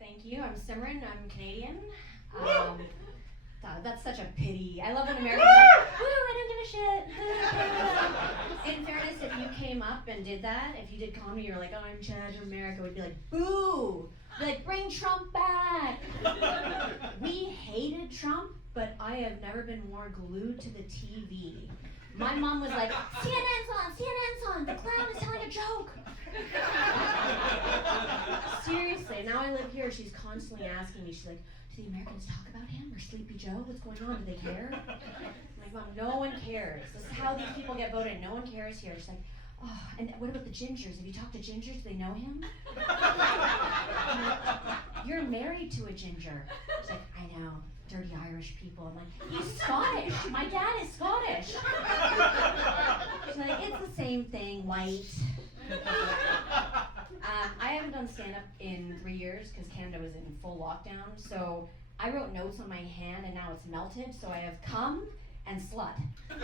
Thank you. I'm Simryn. I'm Canadian. That's such a pity. I love when Americans are like, woo, I don't give a shit. In fairness, if you came up and did that, if you did comedy, you're like, oh, I'm Chad from America, we'd be like, boo! Be like, bring Trump back! We hated Trump, but I have never been more glued to the TV. My mom was like, CNN's on, the clown is telling a joke. Seriously, now I live here, she's constantly asking me, she's like, do the Americans talk about him or Sleepy Joe? What's going on? Do they care? I'm like, Mom, no one cares. This is how these people get voted. No one cares here. She's like, oh, and what about the Gingers? Have you talked to Gingers? Do they know him? Like, you're married to a Ginger. She's like, I know. Dirty Irish people. I'm like, he's Scottish. My dad is Scottish. She's like, it's the same thing, white. I haven't done stand-up in 3 years because Canada was in full lockdown. So I wrote notes on my hand and now it's melted. So I have cum and slut. And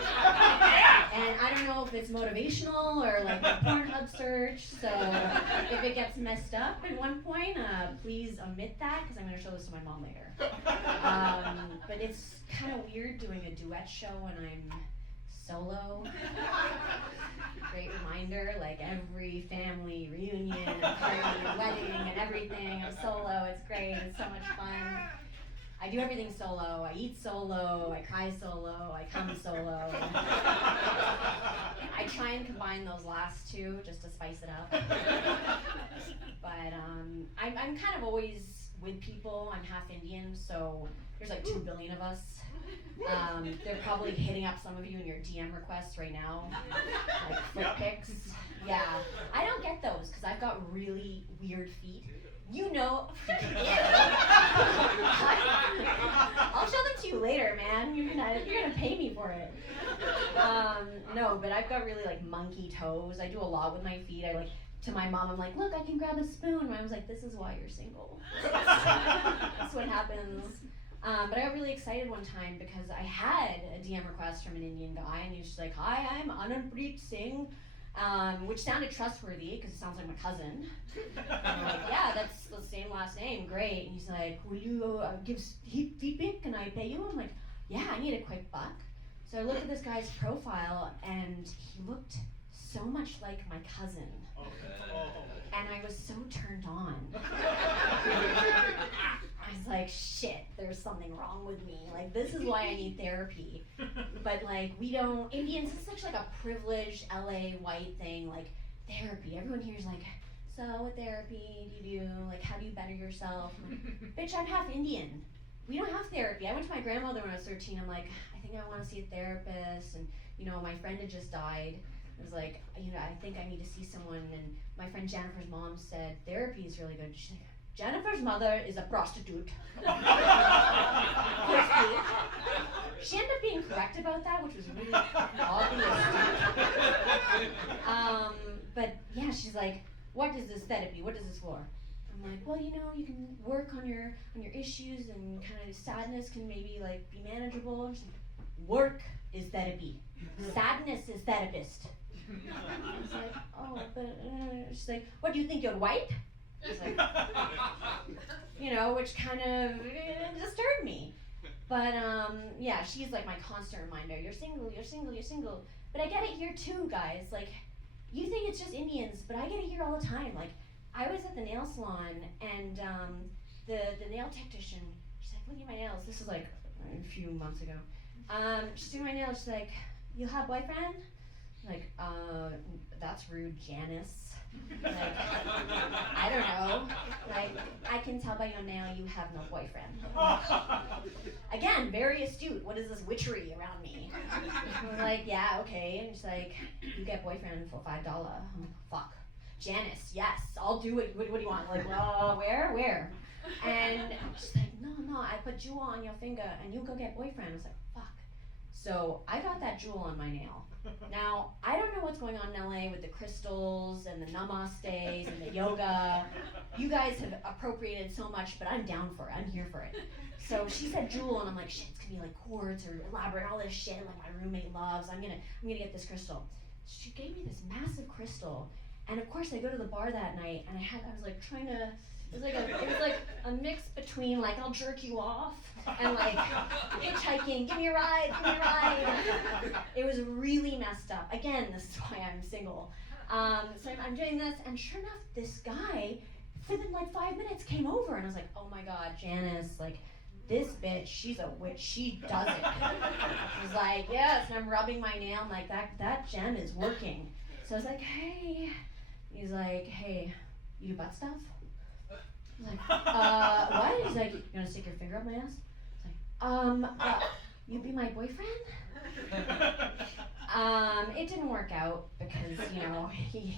I don't know if it's motivational or like a Pornhub search. So if it gets messed up at one point, please omit that because I'm going to show this to my mom later. But it's kind of weird doing a duet show when I'm solo. Great reminder, like every family reunion and party and wedding and everything, I'm solo, it's great, it's so much fun. I do everything solo, I eat solo, I cry solo, I come solo. I try and combine those last two just to spice it up. But I'm kind of always with people, I'm half Indian, so there's like 2 billion of us. They're probably hitting up some of you in your DM requests right now, like foot pics. Yeah, I don't get those because I've got really weird feet. You know, I'll show them to you later, man. You're gonna pay me for it. No, but I've got really like monkey toes. I do a lot with my feet. I like. To my mom, I'm like, look, I can grab a spoon. My mom's like, this is why you're single. That's what happens. But I got really excited one time because I had a DM request from an Indian guy, and he was just like, hi, I'm Anandpreet Singh, which sounded trustworthy because it sounds like my cousin. And I'm like, yeah, that's the same last name, great. And he's like, will you give feedback? Can I pay you? I'm like, yeah, I need a quick buck. So I looked at this guy's profile, and he looked so much like my cousin. And I was so turned on. I was like, shit, there's something wrong with me. Like, this is why I need therapy. But like, Indians, it's such like a privileged LA white thing, like therapy. Everyone here is like, so what therapy do you do? Like, how do you better yourself? I'm like, bitch, I'm half Indian. We don't have therapy. I went to my grandmother when I was 13. I'm like, I think I want to see a therapist. And my friend had just died. I was like, I think I need to see someone, and my friend Jennifer's mom said, therapy is really good. She's like, Jennifer's mother is a prostitute. She ended up being correct about that, which was really oddly astute. But yeah, she's like, what is this therapy? What is this for? I'm like, well, you can work on your issues, and kind of sadness can maybe like be manageable. And she's like, work is therapy. Sadness is therapist. I was like, oh, but she's like, what do you think, you're white? I was like, which kind of disturbed me. But yeah, she's like my constant reminder, you're single, you're single, you're single. But I get it here too, guys. Like, you think it's just Indians, but I get it here all the time. Like, I was at the nail salon, and the nail technician, she's like, look at my nails. This is like a few months ago. She's doing my nails, she's like, you have a boyfriend? Like, that's rude, Janice. Like, I don't know. Like, I can tell by your nail you have no boyfriend. Again, very astute. What is this witchery around me? I'm like, yeah, okay. And she's like, you get boyfriend for $5. Fuck. Janice, yes, I'll do it. What do you want? Like, where? And she's like, no, I put jewel on your finger and you go get boyfriend. I was like, fuck. So I got that jewel on my nail. Now, I don't know what's going on in LA with the crystals and the namastes and the yoga. You guys have appropriated so much, but I'm down for it. I'm here for it. So she said jewel, and I'm like, shit, it's gonna be like quartz or elaborate, all this shit like my roommate loves. I'm gonna get this crystal. She gave me this massive crystal, and of course I go to the bar that night, and I was like trying to It was like a mix between like I'll jerk you off and like hitchhiking, give me a ride. It was really messed up. Again, this is why I'm single. So I'm doing this, and sure enough, this guy, within like 5 minutes, came over, and I was like, oh my God, Janice, like, this bitch, she's a witch, she does it. He's like, yes, and I'm rubbing my nail, I'm like, that gem is working. So I was like, hey. He's like, hey, you do butt stuff? I was like, what? He's like, you wanna stick your finger up my ass? I was like, you be my boyfriend? It didn't work out because, you know, he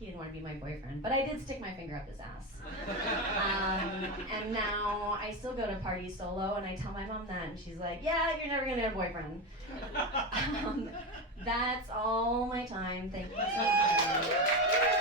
didn't want to be my boyfriend, but I did stick my finger up his ass. And now I still go to parties solo, and I tell my mom that, and she's like, yeah, you're never gonna have a boyfriend. That's all my time. Thank you so much.